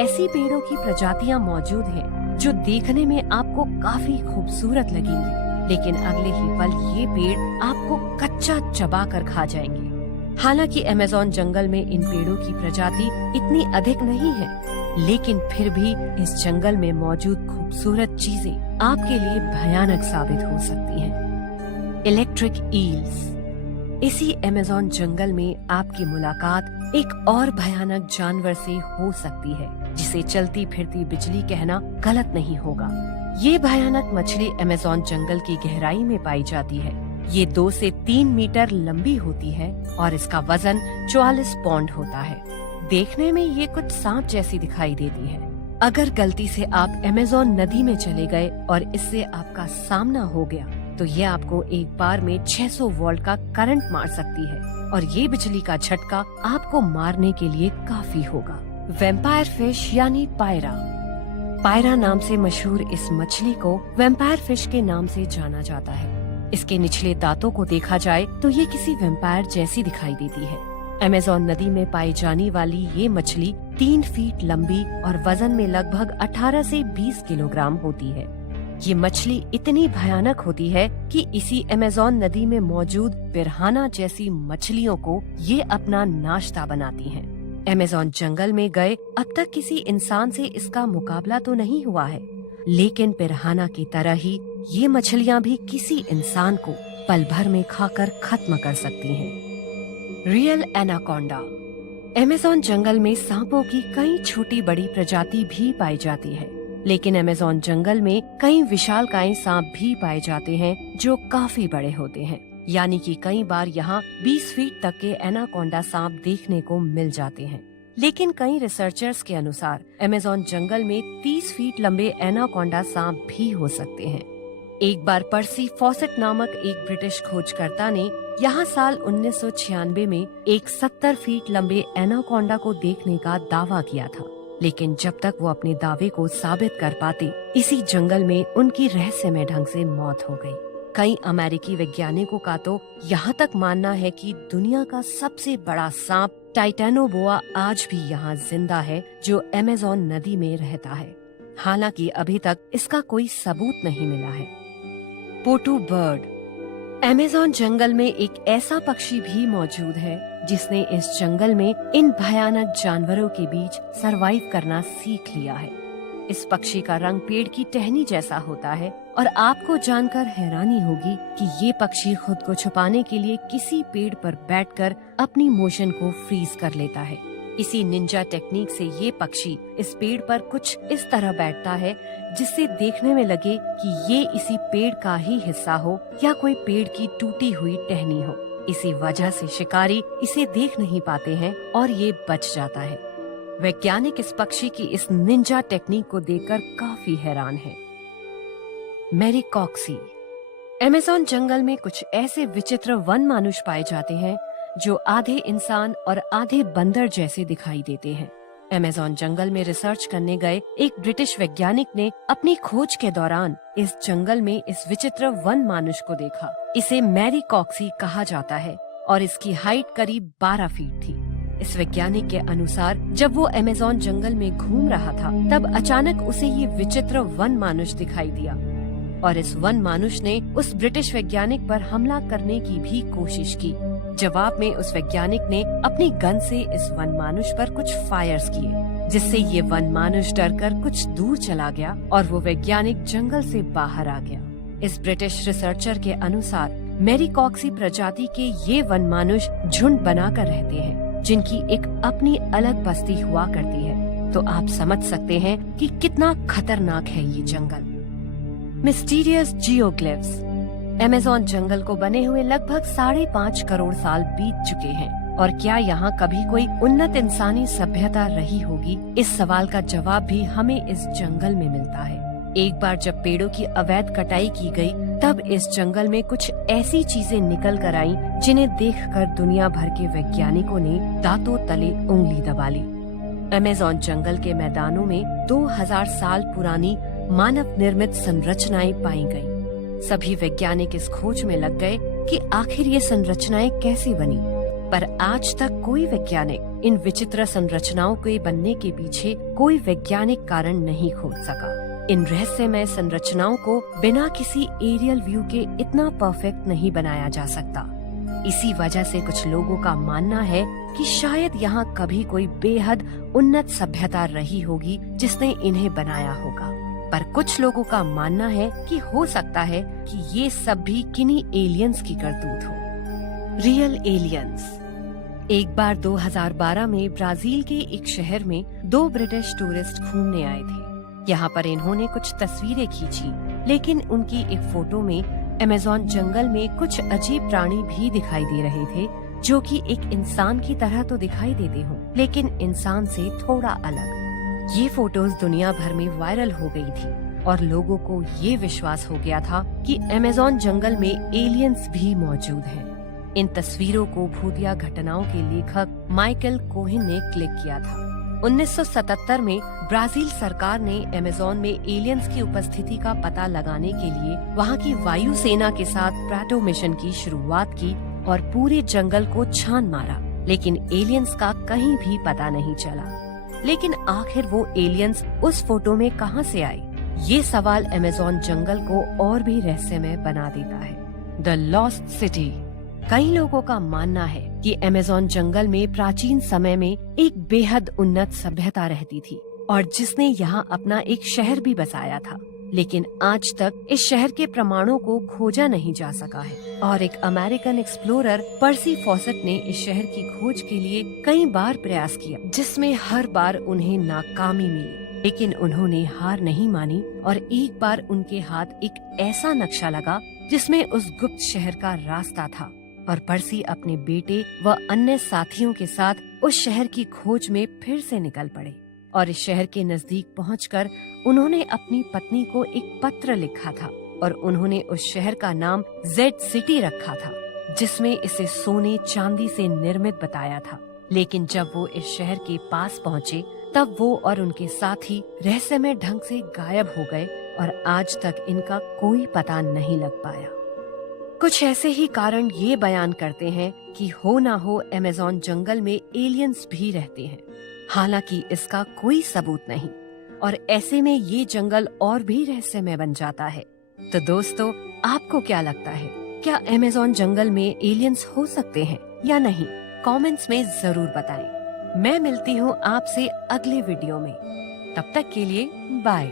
ऐसी पेड़ों की प्रजातियां मौजूद हैं जो देखने में आपको काफी खूबसूरत लगेंगी, लेकिन अगले ही पल ये पेड़ आपको कच्चा चबा कर खा जाएंगे। हालांकि अमेज़न जंगल में इन पेड़ों की प्रजाति इतनी अधिक नहीं है, लेकिन फिर भी इस जंगल में मौजूद खूबसूरत चीजें आपके लिए भयानक साबित हो सकती हैं। Electric eels. इसी अमेज़न जंगल में आपकी मुलाकात एक और भयानक जानवर से हो सकती है, जिसे चलती फिरती बिजली कहना गलत नहीं होगा। ये भयानक मछली अमेज़न जंगल की गहराई में पाई जाती है। ये 2 से 3 मीटर लंबी होती है और इसका वजन 44 पौंड होता है। देखने में ये कुछ सांप जैसी दिखाई देती है। अगर गलती से आप अमेज़न नदी में चले गए और इससे आपका सामना हो गया, तो ये आपको एक बार में 600 वोल्ट का करंट मार सकती है और ये बिजली का झटका आपको मारने के लिए काफी होगा। वैम्पायर फिश यानी पायरा। पायरा नाम से मशहूर इस मछली को वैम्पायर फिश के नाम से जाना जाता है। इसके निचले दांतों को देखा जाए तो ये किसी वैम्पायर जैसी दिखाई देती है। अमेज़न नदी में पाई जाने वाली ये मछली 3 फीट लंबी और वजन में लगभग 18 से 20 किलोग्राम होती है। ये मछली इतनी भयानक होती है कि इसी अमेज़न नदी में मौजूद पिरान्हा जैसी मछलियों को ये अपना नाश्ता बनाती हैं। अमेज़न जंगल में गए अब तक किसी इंसान से इसका मुकाबला तो नहीं हुआ है, लेकिन पिरान्हा की तरह ही ये मछलियाँ भी किसी इंसान को पल भर में खाकर खत्म कर सकती हैं। Real anaconda. अमेज़न जंगल में सांपों की कई छोटी बड़ी प्रजाति भी पाई जाती है, लेकिन अमेज़न जंगल में कई विशालकाय सांप भी पाए जाते हैं जो काफी बड़े होते हैं। यानी कि कई बार यहाँ 20 फीट तक के एनाकोंडा सांप देखने को मिल जाते हैं। लेकिन कई रिसर्चर्स के अनुसार अमेज़न जंगल में 30 फीट लंबे एनाकोंडा सांप भी हो सकते हैं। एक बार पर्सी फॉसेट नामक एक ब्रिटिश खोजकर्ता ने यहाँ साल 1996 में एक 70 फीट लंबे एनाकोंडा को देखने का दावा किया था, लेकिन जब तक वो अपने दावे को साबित कर पाते, इसी जंगल में उनकी रहस्यमय ढंग से मौत हो गई। कई अमेरिकी वैज्ञानिकों का तो यहाँ तक मानना है कि दुनिया का सबसे बड़ा सांप टाइटेनोबोआ आज भी यहाँ जिंदा है, जो अमेज़न नदी में रहता है। हालांकि अभी तक इसका कोई सबूत नहीं मिला है। पोटू बर्ड। अमेज़न जंगल में एक ऐसा पक्षी भी मौजूद है जिसने इस जंगल में इन भयानक जानवरों के बीच सरवाइव करना सीख लिया है। इस पक्षी का रंग पेड़ की टहनी जैसा होता है और आपको जानकर हैरानी होगी कि ये पक्षी खुद को छुपाने के लिए किसी पेड़ पर बैठकर अपनी मोशन को फ्रीज कर लेता है। इसी निंजा टेक्निक से ये पक्षी इस पेड़ पर कुछ इस तरह बैठता है जिससे देखने में लगे कि ये इसी पेड़ का ही हिस्सा हो या कोई पेड़ की टूटी हुई टहनी हो। इसी वजह से शिकारी इसे देख नहीं पाते हैं और ये बच जाता है। वैज्ञानिक इस पक्षी की इस निंजा टेक्निक को देखकर काफी हैरान हैं। मैरीकॉक्सी। अमेज़न जंगल में कुछ ऐसे विचित्र वन मानुष पाए जाते हैं जो आधे इंसान और आधे बंदर जैसे दिखाई देते हैं। अमेज़न जंगल में रिसर्च करने गए एक ब्रिटिश वैज्ञानिक ने अपनी खोज के दौरान इस जंगल में इस विचित्र वन मानुष को देखा। इसे मैरीकॉक्सी कहा जाता है और इसकी हाइट करीब 12 फीट थी। इस वैज्ञानिक के अनुसार जब वो अमेज़न जंगल में घूम रहा था, तब अचानक उसे ये विचित्र वन मानुष दिखाई दिया और इस वन मानुष ने उस ब्रिटिश वैज्ञानिक पर हमला करने की भी कोशिश की। जवाब में उस वैज्ञानिक ने अपनी गन से इस वन मानुष पर कुछ फायर्स किए, जिससे ये वन मानुष डरकर कुछ दूर चला गया और वो वैज्ञानिक जंगल से बाहर आ गया। इस ब्रिटिश रिसर्चर के अनुसार मैरीकॉक्सी प्रजाति के ये वन मानुष झुंड बनाकर रहते हैं, जिनकी एक अपनी अलग बस्ती हुआ करती है। तो आप समझ सकते हैं कि कितना खतरनाक है ये जंगल। Mysterious geoglyphs. अमेज़न जंगल को बने हुए लगभग 5.5 करोड़ साल बीत चुके हैं और क्या यहाँ कभी कोई उन्नत इंसानी सभ्यता रही होगी? इस सवाल का जवाब भी हमें इस जंगल में मिलता है। एक बार जब पेड़ों की अवैध कटाई की गई, तब इस जंगल में कुछ ऐसी चीजें निकल कर आईं जिन्हें देखकर दुनिया भर के वैज्ञानिकों ने दांतों तले उंगली दबा ली। अमेज़न जंगल के मैदानों में 2000 साल पुरानी मानव निर्मित संरचनाएं पाई गईं। सभी वैज्ञानिक इस खोज में लग गए कि आखिर ये संरचनाएं कैसे बनी। पर आज तक कोई वैज्ञानिक इन विचित्र संरचनाओं के बनने के पीछे कोई वैज्ञानिक कारण नहीं खोज सका। इन रहस्यमय संरचनाओं को बिना किसी एरियल व्यू के इतना परफेक्ट नहीं बनाया जा सकता। इसी वजह से कुछ लोगों का मानना है कि शायद यहाँ कभी कोई बेहद उन्नत सभ्यता रही होगी जिसने इन्हें बनाया होगा। पर कुछ लोगों का मानना है कि हो सकता है कि ये सब भी किन्हीं एलियंस की करतूत हो। Real aliens. एक बार 2012 में ब्राजील के एक शहर में 2 ब्रिटिश टूरिस्ट घूमने आए थे। यहाँ पर इन्होंने कुछ तस्वीरें खींची, लेकिन उनकी एक फोटो में अमेज़न जंगल में कुछ अजीब प्राणी भी दिखाई दे रहे थे, जो कि एक इंसान की तरह तो दिखाई देते हों, लेकिन इंसान से थोड़ा अलग। ये फोटोज दुनिया भर में वायरल हो गई थी और लोगों को ये विश्वास हो गया था कि अमेज़न जंगल में एलियंस भी मौजूद हैं। इन तस्वीरों को भूतिया घटनाओं के लेखक माइकल कोहेन ने क्लिक किया था। 1977 में ब्राजील सरकार ने अमेज़न में एलियंस की उपस्थिति का पता लगाने के लिए वहां की वायु सेना के साथ प्राटो मिशन की शुरुआत की और पूरे जंगल को छान मारा, लेकिन एलियंस का कहीं भी पता नहीं चला। लेकिन आखिर वो एलियंस उस फोटो में कहां से आए? ये सवाल अमेज़न जंगल को और भी रहस्यमय बना देता है। The lost city. कई लोगों का मानना है कि अमेज़न जंगल में प्राचीन समय में एक बेहद उन्नत सभ्यता रहती थी और जिसने यहाँ अपना एक शहर भी बसाया था, लेकिन आज तक इस शहर के प्रमाणों को खोजा नहीं जा सका है। और एक अमेरिकन एक्सप्लोरर पर्सी फॉसेट ने इस शहर की खोज के लिए कई बार प्रयास किया, जिसमें हर बार उन्हें नाकामी मिली, लेकिन उन्होंने हार नहीं मानी और एक बार उनके हाथ एक ऐसा नक्शा लगा जिसमें उस गुप्त शहर का रास्ता था और पर्सी अपने बेटे व अन्य साथियों के साथ उस शहर की खोज में फिर से निकल पड़े। और इस शहर के नजदीक पहुंचकर उन्होंने अपनी पत्नी को एक पत्र लिखा था और उन्होंने उस शहर का नाम जेड सिटी रखा था, जिसमें इसे सोने चांदी से निर्मित बताया था। लेकिन जब वो इस शहर के पास पहुँचे तब वो और उनके साथी रहस्यमय ढंग से गायब हो गए और आज तक इनका कोई पता नहीं लग पाया। कुछ ऐसे ही कारण ये बयान करते हैं कि हो ना हो अमेज़न जंगल में एलियंस भी रहते हैं, हालांकि इसका कोई सबूत नहीं, और ऐसे में ये जंगल और भी रहस्यमय बन जाता है। तो दोस्तों, आपको क्या लगता है, क्या अमेज़न जंगल में एलियंस हो सकते हैं या नहीं? कमेंट्स में जरूर बताएं। मैं मिलती हूँ आपसे अगले वीडियो में। तब तक के लिए बाय।